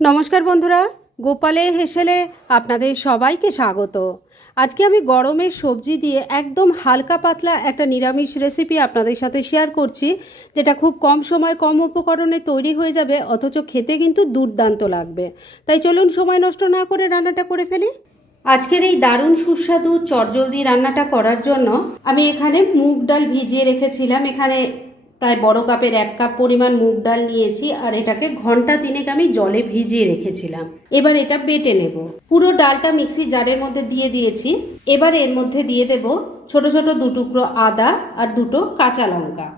নমস্কার বন্ধুরা, গোপালে হেসেলে আপনাদের সবাইকে স্বাগত। আজকে আমি গরমের সবজি দিয়ে একদম হালকা পাতলা একটা নিরামিষ রেসিপি আপনাদের সাথে শেয়ার করছি, যেটা খুব কম সময় কম উপকরণে তৈরি হয়ে যাবে, অথচ খেতে কিন্তু দুর্দান্ত লাগবে। তাই চলুন সময় নষ্ট না করে রান্নাটা করে ফেলি। আজকের এই দারুণ সুস্বাদু চটজলদি রান্নাটা করার জন্য আমি এখানে মুগ ডাল ভিজিয়ে রেখেছিলাম। এখানে প্রায় বড় কাপের এক কাপ পরিমাণ মুগ ডাল নিয়েছি আর এটাকে ঘণ্টা তিনেক আমি জলে ভিজিয়ে রেখেছিলাম। এবার এটা বেটে নেব। পুরো ডালটা মিক্সি জারের মধ্যে দিয়ে দিয়েছি। এবার এর মধ্যে দিয়ে দেব ছোট ছোট দু টুকরো আদা আর দুটো কাঁচা লঙ্কা।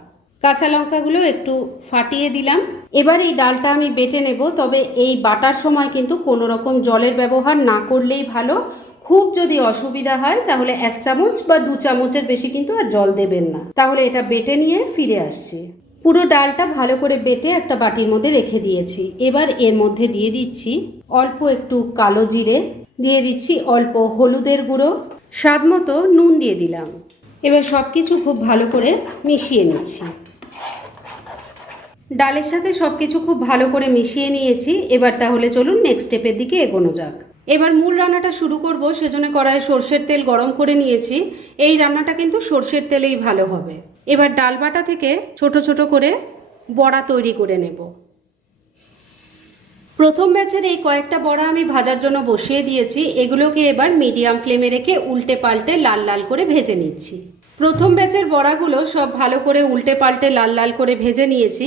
কাঁচা লঙ্কাগুলো একটু ফাটিয়ে দিলাম। এবার এই ডালটা আমি বেটে নেব, তবে এই বাটার সময় কিন্তু কোনো রকম জলের ব্যবহার না করলেই ভালো। খুব যদি অসুবিধা হয়, তাহলে এক চামচ বা দু চামচের বেশি কিন্তু আর জল দেবেন না। তাহলে এটা বেটে নিয়ে ফিরে আসছি। পুরো ডালটা ভালো করে বেটে একটা বাটির মধ্যে রেখে দিয়েছি। এবার এর মধ্যে দিয়ে দিচ্ছি অল্প একটু কালো জিরে, দিয়ে দিচ্ছি অল্প হলুদের গুঁড়ো, স্বাদ মতো নুন দিয়ে দিলাম। এবার সব কিছু খুব ভালো করে মিশিয়ে নিচ্ছি। ডালের সাথে সব কিছু খুব ভালো করে মিশিয়ে নিয়েছি। এবার তাহলে চলুন নেক্সট স্টেপের দিকে এগোনো যাক। এবার মূল রান্নাটা শুরু করব, সেজন্য কড়াইয়ে সর্ষের তেল গরম করে নিয়েছি। এই রান্নাটা কিন্তু সর্ষের তেলেই ভালো হবে। এবার ডাল বাটা থেকে ছোট ছোট করে বড়া তৈরি করে নেব। প্রথম ব্যাচের এই কয়েকটা বড়া আমি ভাজার জন্য বসিয়ে দিয়েছি। এগুলোকে এবার মিডিয়াম ফ্লেমে রেখে উল্টে পাল্টে লাল লাল করে ভেজে নিচ্ছি। প্রথম ব্যাচের বড়াগুলো সব ভালো করে উল্টে পাল্টে লাল লাল করে ভেজে নিয়েছি।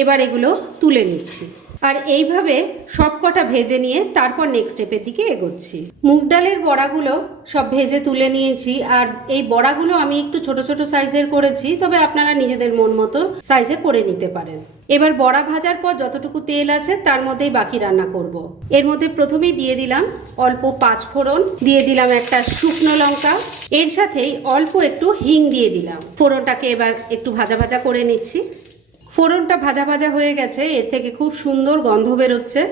এবার এগুলো তুলে নিচ্ছি। আর এইভাবে সব কটা ভেজে নিয়ে তারপর নেক্সট স্টেপের দিকে এগোচ্ছি। মুগ ডালের বড়াগুলো সব ভেজে তুলে নিয়েছি, আর এই বড়াগুলো আমি একটু ছোট ছোট সাইজের করেছি, তবে আপনারা নিজেদের মন মতো সাইজে করে নিতে পারেন। এবার বড়া ভাজার পর যতটুকু তেল আছে তার মধ্যেই বাকি রান্না করব। এর মধ্যে প্রথমেই দিয়ে দিলাম অল্প পাঁচ ফোড়ন, দিয়ে দিলাম একটা শুকনো লঙ্কা, এর সাথেই অল্প একটু হিং দিয়ে দিলাম। ফোড়নটাকে এবার একটু ভাজা ভাজা করে নিচ্ছি। ফোড়নটা ভাজা ভাজা হয়ে গেছে, এর থেকে খুব সুন্দর গন্ধ বেরোচ্ছে।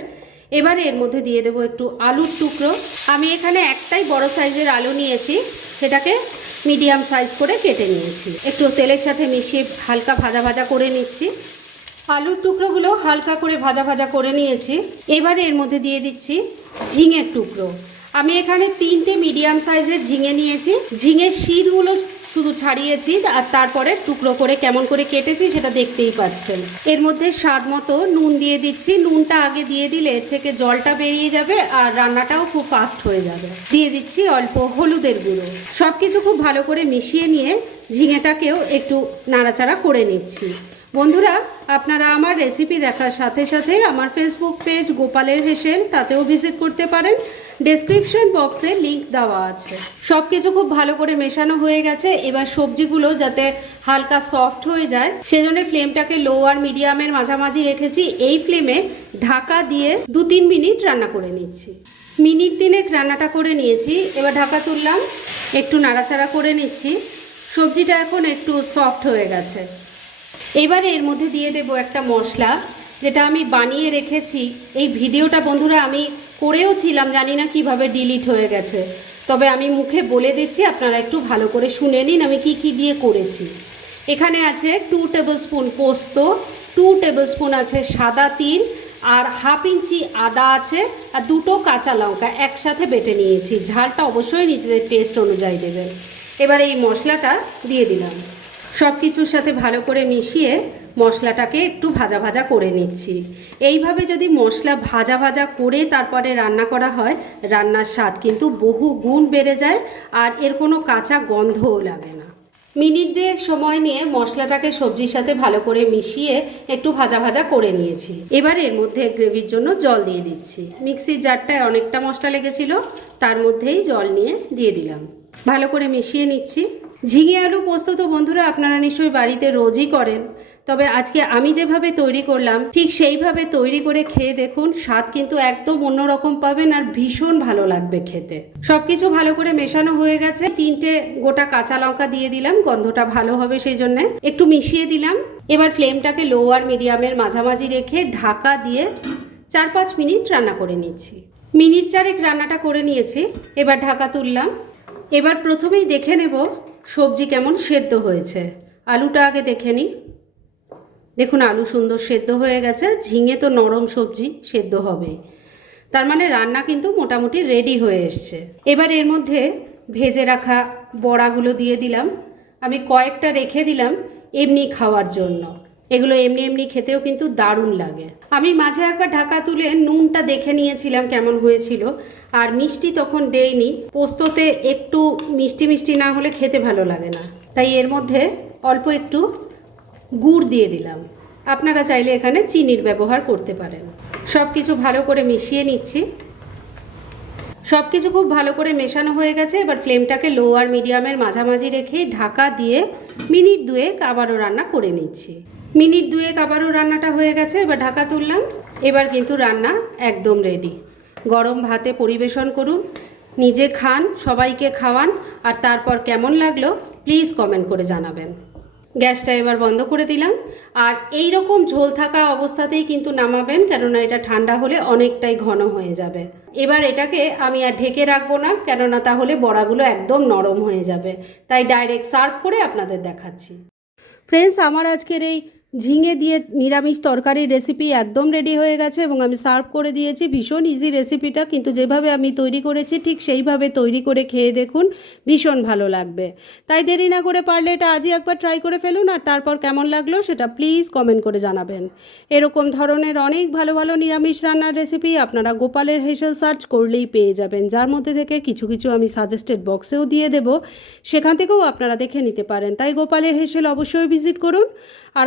এবারে এর মধ্যে দিয়ে দেবো একটু আলুর টুকরো। আমি এখানে একটাই বড় সাইজের আলু নিয়েছি, সেটাকে মিডিয়াম সাইজ করে কেটে নিয়েছি। একটু তেলের সাথে মিশিয়ে হালকা ভাজা ভাজা করে নিচ্ছি। আলুর টুকরোগুলো হালকা করে ভাজা ভাজা করে নিয়েছি। এবারে এর মধ্যে দিয়ে দিচ্ছি ঝিঙের টুকরো। আমি এখানে তিনটে মিডিয়াম সাইজের ঝিঙে নিয়েছি। ঝিঙের শিরগুলো শুধু ছাড়িয়েছি আর তারপরে টুকরো করে কেমন করে কেটেছি সেটা দেখতেই পাচ্ছেন। এর মধ্যে স্বাদ মতো নুন দিয়ে দিচ্ছি। নুনটা আগে দিয়ে দিলে এর থেকে জলটা বেরিয়ে যাবে আর রান্নাটাও খুব ফাস্ট হয়ে যাবে। দিয়ে দিচ্ছি অল্প হলুদের গুঁড়ো। সব কিছু খুব ভালো করে মিশিয়ে নিয়ে ঝিঙেটাকেও একটু নাড়াচাড়া করে নিচ্ছি। বন্ধুরা, আপনারা আমার রেসিপি দেখার সাথে সাথে আমার ফেসবুক পেজ গোপালের হেসেল, তাতেও ভিজিট করতে পারেন। ডেসক্রিপশন বক্সে লিঙ্ক দেওয়া আছে। সব কিছু খুব ভালো করে মেশানো হয়ে গেছে। এবার সবজিগুলো যাতে হালকা সফট হয়ে যায়, সেজন্য ফ্লেমটাকে লো আর মিডিয়ামের মাঝামাঝি রেখেছি। এই ফ্লেমে ঢাকা দিয়ে দু তিন মিনিট রান্না করে নিচ্ছি। মিনিট দিনেক রান্নাটা করে নিয়েছি। এবার ঢাকা তুললাম, একটু নাড়াচাড়া করে নিচ্ছি। সবজিটা এখন একটু সফট হয়ে গেছে। এবারে এর মধ্যে দিয়ে দেব একটা মশলা, যেটা আমি বানিয়ে রেখেছি। এই ভিডিওটা বন্ধুরা আমি করেও ছিলাম, জানি না কীভাবে ডিলিট হয়ে গেছে। তবে আমি মুখে বলে দিচ্ছি, আপনারা একটু ভালো করে শুনে নিন আমি কি কি দিয়ে করেছি। এখানে আছে টু টেবিল স্পুন পোস্ত টু টেবিল স্পুন আছে সাদা তিল, আর হাফ ইঞ্চি আদা আছে, আর দুটো কাঁচা লঙ্কা একসাথে বেটে নিয়েছি। ঝালটা অবশ্যই নিজেদের টেস্ট অনুযায়ী দেবেন। এবার এই মশলাটা দিয়ে দিলাম। সব কিছুর সাথে ভালো করে মিশিয়ে মশলাটাকে একটু ভাজা ভাজা করে নিচ্ছি। এইভাবে যদি মশলা ভাজা ভাজা করে তারপরে রান্না করা হয়, রান্নার স্বাদ কিন্তু বহু গুণ বেড়ে যায় আর এর কোনো কাঁচা গন্ধও লাগে না। মিনিট দুয়েক সময় নিয়ে মশলাটাকে সবজির সাথে ভালো করে মিশিয়ে একটু ভাজা ভাজা করে নিয়েছি। এবার এর মধ্যে গ্রেভির জন্য জল দিয়ে দিচ্ছি। মিক্সির জারটায় অনেকটা মশলা লেগেছিল, তার মধ্যেই জল নিয়ে দিয়ে দিলাম। ভালো করে মিশিয়ে নিচ্ছি। ঝিঙে আলু পোস্ত তো বন্ধুরা আপনারা নিশ্চয়ই বাড়িতে রোজই করেন। তবে আজকে আমি যেভাবে তৈরি করলাম, ঠিক সেইভাবে তৈরি করে খেয়ে দেখুন, স্বাদ কিন্তু একদম অন্যরকম পাবেন আর ভীষণ ভালো লাগবে খেতে। সব কিছু ভালো করে মেশানো হয়ে গেছে। তিনটে গোটা কাঁচা লঙ্কা দিয়ে দিলাম, গন্ধটা ভালো হবে সেই জন্য। একটু মিশিয়ে দিলাম। এবার ফ্লেমটাকে লো আর মিডিয়ামের মাঝামাঝি রেখে ঢাকা দিয়ে চার পাঁচ মিনিট রান্না করে নিচ্ছি। মিনিট চারেক রান্নাটা করে নিয়েছি, এবার ঢাকা তুললাম। এবার প্রথমেই দেখে নেব সবজি কেমন সেদ্ধ হয়েছে। আলুটা আগে দেখে নিই। দেখুন, আলু সুন্দর সেদ্ধ হয়ে গেছে, ঝিঙে তো নরম সবজি, সেদ্ধ হবে। তার মানে রান্না কিন্তু মোটামুটি রেডি হয়ে এসছে। এবার এর মধ্যে ভেজে রাখা বড়াগুলো দিয়ে দিলাম। আমি কয়েকটা রেখে দিলাম এমনি খাওয়ার জন্য। এগুলো এমনি এমনি খেতেও কিন্তু দারুণ লাগে। আমি মাঝে একবার ঢাকা তুলে নুনটা দেখে নিয়েছিলাম কেমন হয়েছিল, আর মিষ্টি তখন দেইনি। পোস্ততে একটু মিষ্টি মিষ্টি না হলে খেতে ভালো লাগে না। তাই এর মধ্যে অল্প একটু গুড় দিয়ে দিলাম। আপনারা চাইলে এখানে চিনির ব্যবহার করতে পারেন। সব কিছু ভালো করে মিশিয়ে নিচ্ছি। সব কিছু খুব ভালো করে মেশানো হয়ে গেছে। এবার ফ্লেমটাকে লো আর মিডিয়ামের মাঝামাঝি রেখে ঢাকা দিয়ে মিনিট দুয়েক আবারও রান্না করে নিচ্ছি। মিনিট দুয়েক আবারও রান্নাটা হয়ে গেছে। এবার ঢাকা তুললাম। এবার কিন্তু রান্না একদম রেডি গরম ভাতে পরিবেশন করুন। নিজে খান, সবাইকে খাওয়ান। আর তারপর কেমন লাগল প্লিজ কমেন্ট করে জানাবেন। গ্যাসটা এবার বন্ধ করে দিলাম। আর এই রকম ঝোল থাকা অবস্থাতেই কিন্তু নামাবেন, কেননা এটা ঠান্ডা হলে অনেকটাই ঘন হয়ে যাবে। এবার এটাকে আমি আর ঢেকে রাখব না, কেননা তাহলে বড়াগুলো একদম নরম হয়ে যাবে। তাই ডাইরেক্ট সার্ভ করে আপনাদের দেখাচ্ছি। ফ্রেন্ডস আমার আজকের এই ঝিঙে দিয়ে নিরামিষ তরকারির রেসিপি একদম রেডি হয়ে গেছে এবং আমি সার্ভ করে দিয়েছি। ভীষণ ইজি রেসিপিটা কিন্তু যেভাবে আমি তৈরি করেছি, ঠিক সেইভাবে তৈরি করে খেয়ে দেখুন, ভীষণ ভালো লাগবে। তাই দেরি না করে পারলে এটা আজই একবার ট্রাই করে ফেলুন আর তারপর কেমন লাগল সেটা প্লিজ কমেন্ট করে জানাবেন। এরকম ধরনের অনেক ভালো ভালো নিরামিষ রান্নার রেসিপি আপনারা গোপালের হেসেল সার্চ করলেই পেয়ে যাবেন। যার মধ্যে থেকে কিছু কিছু আমি সাজেস্টেড বক্সেও দিয়ে দেব, সেখান থেকেও আপনারা দেখে নিতে পারেন। তাই গোপালের হেসেল অবশ্যই ভিজিট করুন। আর